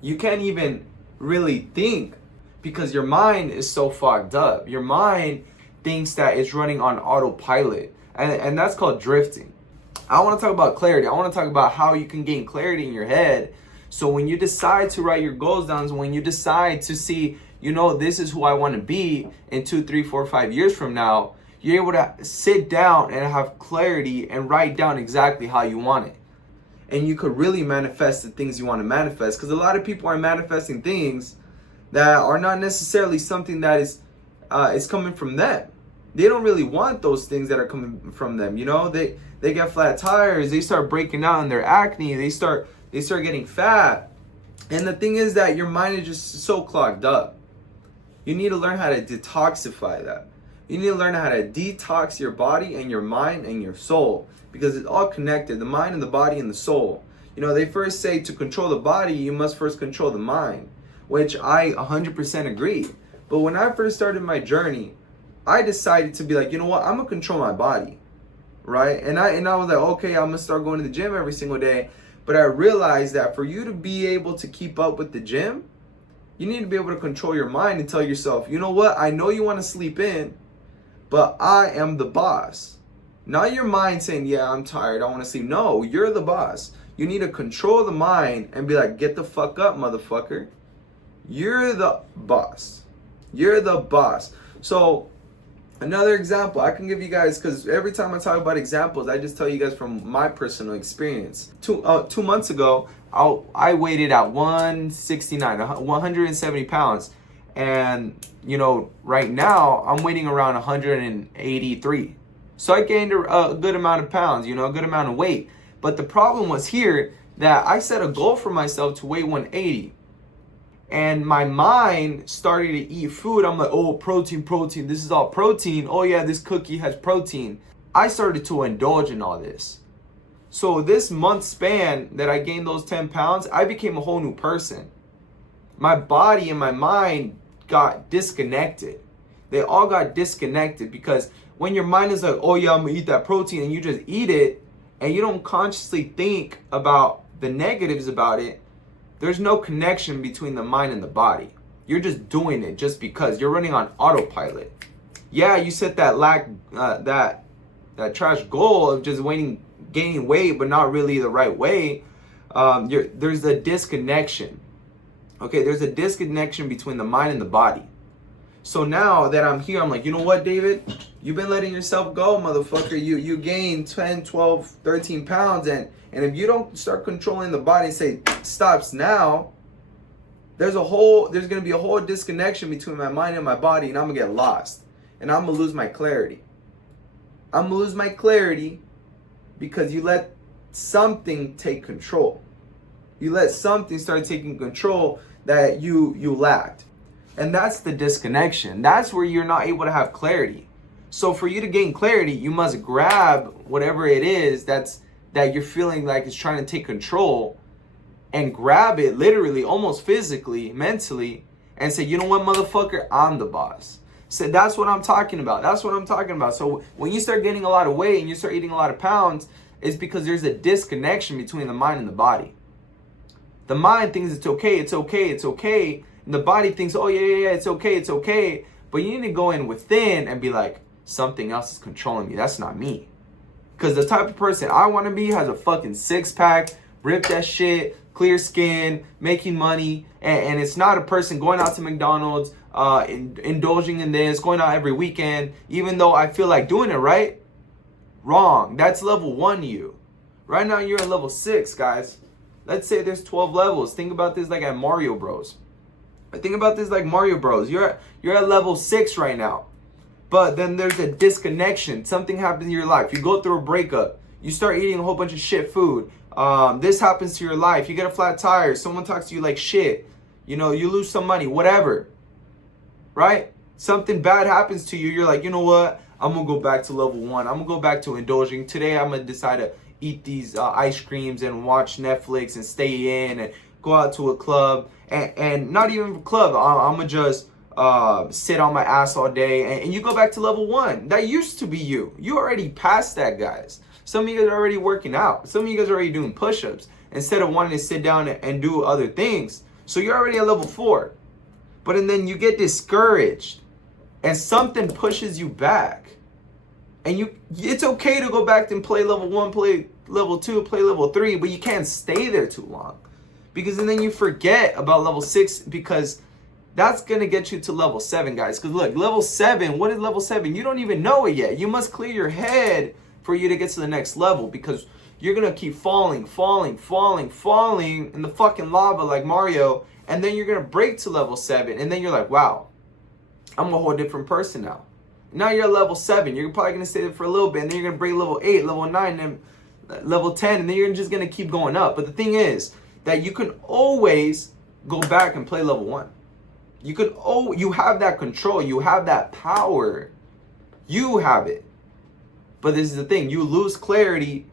You can't even really think because your mind is so fogged up. Your mind thinks that it's running on autopilot, and that's called drifting. I want to talk about clarity. I want to talk about how you can gain clarity in your head. So when you decide to write your goals down, when you decide to see, this is who I want to be in 2, 3, 4, 5 years from now, you're able to sit down and have clarity and write down exactly how you want it. And you could really manifest the things you want to manifest, because a lot of people are manifesting things that are not necessarily something that is coming from them. They don't really want those things that are coming from them. They get flat tires, they start breaking out in their acne, they start getting fat. And the thing is that your mind is just so clogged up. You need to learn how to detoxify that. You need to learn how to detox your body and your mind and your soul, because it's all connected, the mind and the body and the soul. They first say to control the body, you must first control the mind, which I 100% agree. But when I first started my journey, I decided to be like, I'm gonna control my body, right? And I was like, okay, I'm gonna start going to the gym every single day. But I realized that for you to be able to keep up with the gym, you need to be able to control your mind and tell yourself, I know you want to sleep in, but I am the boss. Not your mind saying, yeah, I'm tired, I want to sleep. No, you're the boss. You need to control the mind and be like, get the fuck up, motherfucker. You're the boss. You're the boss. So another example I can give you guys, because every time I talk about examples, I just tell you guys from my personal experience. 2 months ago, I weighed at 169, 170 pounds. And, right now I'm weighing around 183. So I gained a good amount of pounds, a good amount of weight. But the problem was here that I set a goal for myself to weigh 180. And my mind started to eat food. I'm like, oh, protein. This is all protein. Oh yeah, this cookie has protein. I started to indulge in all this. So this month span that I gained those 10 pounds, I became a whole new person. My body and my mind got disconnected. They all got disconnected, because when your mind is like, oh yeah, I'm gonna eat that protein, and you just eat it, and you don't consciously think about the negatives about it, there's no connection between the mind and the body. You're just doing it just because you're running on autopilot. Yeah, you set that trash goal of just gaining weight, but not really the right way. There's a disconnection. Okay, there's a disconnection between the mind and the body. So now that I'm here, I'm like, you know what, David? You've been letting yourself go, motherfucker. You gained 10, 12, 13 pounds. And if you don't start controlling the body and say, stops now, there's going to be a whole disconnection between my mind and my body, and I'm going to get lost. And I'm going to lose my clarity. I'm going to lose my clarity because you let something take control. You let something start taking control that you lacked. And that's the disconnection. That's where you're not able to have clarity. So for you to gain clarity, you must grab whatever it is that you're feeling like is trying to take control, and grab it literally, almost physically, mentally, and say, you know what, motherfucker, I'm the boss. So that's what I'm talking about. That's what I'm talking about. So when you start gaining a lot of weight and you start eating a lot of pounds, it's because there's a disconnection between the mind and the body. The mind thinks it's okay. And the body thinks, oh yeah, it's okay. But you need to go in within and be like, something else is controlling me. That's not me. Because the type of person I want to be has a fucking 6-pack, rip that shit, clear skin, making money. And it's not a person going out to McDonald's, indulging in this, going out every weekend, even though I feel like doing it, right? Wrong. That's level 1 you. Right now you're at level 6, guys. Let's say there's 12 levels. Think about this like at Mario Bros. Think about this like Mario Bros. You're at level 6 right now. But then there's a disconnection. Something happens in your life. You go through a breakup. You start eating a whole bunch of shit food. This happens to your life. You get a flat tire. Someone talks to you like shit. You lose some money. Whatever. Right? Something bad happens to you. You're like, you know what? I'm going to go back to level 1. I'm going to go back to indulging. Today I'm going to decide to eat these ice creams and watch Netflix and stay in and go out to a club. And not even a club. I'm going to just sit on my ass all day. And you go back to level 1. That used to be you. You already passed that, guys. Some of you guys are already working out. Some of you guys are already doing push-ups instead of wanting to sit down and do other things. So you're already at level 4. But and then you get discouraged and something pushes you back. And it's okay to go back and play level 1, play level 2, play level 3, but you can't stay there too long. Because and then you forget about level 6, because that's going to get you to level 7, guys. Because look, level 7, what is level 7? You don't even know it yet. You must clear your head for you to get to the next level, because you're going to keep falling in the fucking lava like Mario, and then you're going to break to level 7, and then you're like, wow, I'm a whole different person now. Now you're at level 7. You're probably going to stay there for a little bit, and then you're going to break level 8, level 9, and level 10, and then you're just going to keep going up. But the thing is that you can always go back and play level 1. You have that control. You have that power. You have it. But this is the thing. You lose clarity,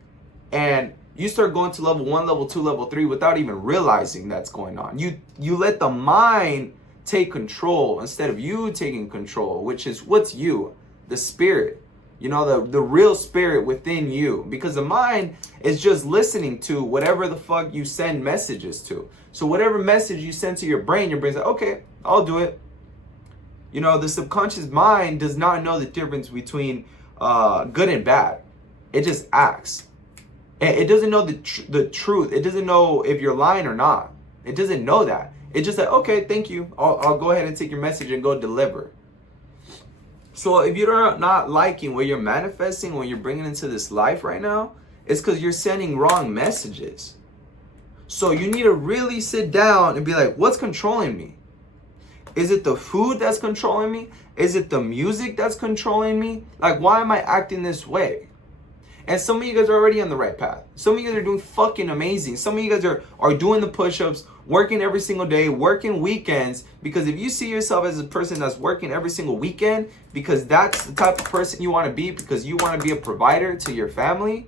and you start going to level 1, level 2, level 3 without even realizing that's going on. You let the mind take control instead of you taking control, which is what's you, the spirit, you know, the real spirit within you, because the mind is just listening to whatever the fuck you send messages to. So whatever message you send to your brain's like, okay, I'll do it. You know, the subconscious mind does not know the difference between good and bad. It just acts. It doesn't know the truth. It doesn't know if you're lying or not. It doesn't know that. It's just like, okay, thank you. I'll go ahead and take your message and go deliver. So if you're not liking what you're manifesting, what you're bringing into this life right now, it's because you're sending wrong messages. So you need to really sit down and be like, what's controlling me? Is it the food that's controlling me? Is it the music that's controlling me? Like, why am I acting this way? And some of you guys are already on the right path. Some of you guys are doing fucking amazing. Some of you guys are doing the push-ups, working every single day, working weekends. Because if you see yourself as a person that's working every single weekend, because that's the type of person you want to be, because you want to be a provider to your family,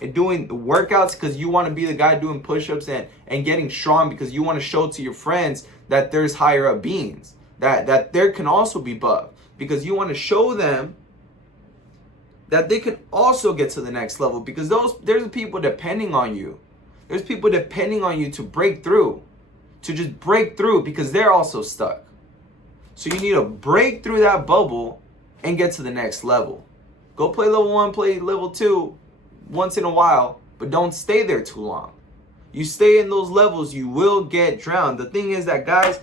and doing workouts because you want to be the guy doing push-ups and getting strong, because you want to show to your friends that there's higher up beings, that there can also be buff, because you want to show them that they can also get to the next level, because there's people depending on you. There's people depending on you to break through, to just break through, because they're also stuck. So you need to break through that bubble and get to the next level. Go play level 1, play level 2 once in a while, but don't stay there too long. You stay in those levels, you will get drowned. The thing is that, guys,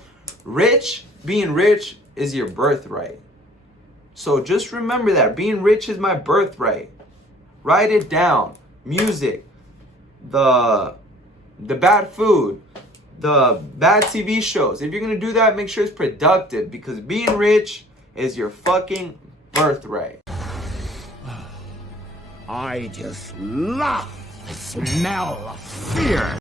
being rich is your birthright. So just remember that. Being rich is my birthright. Write it down. Music, the bad food, the bad TV shows. If you're going to do that, make sure it's productive, because being rich is your fucking birthright. I just love the smell of fear.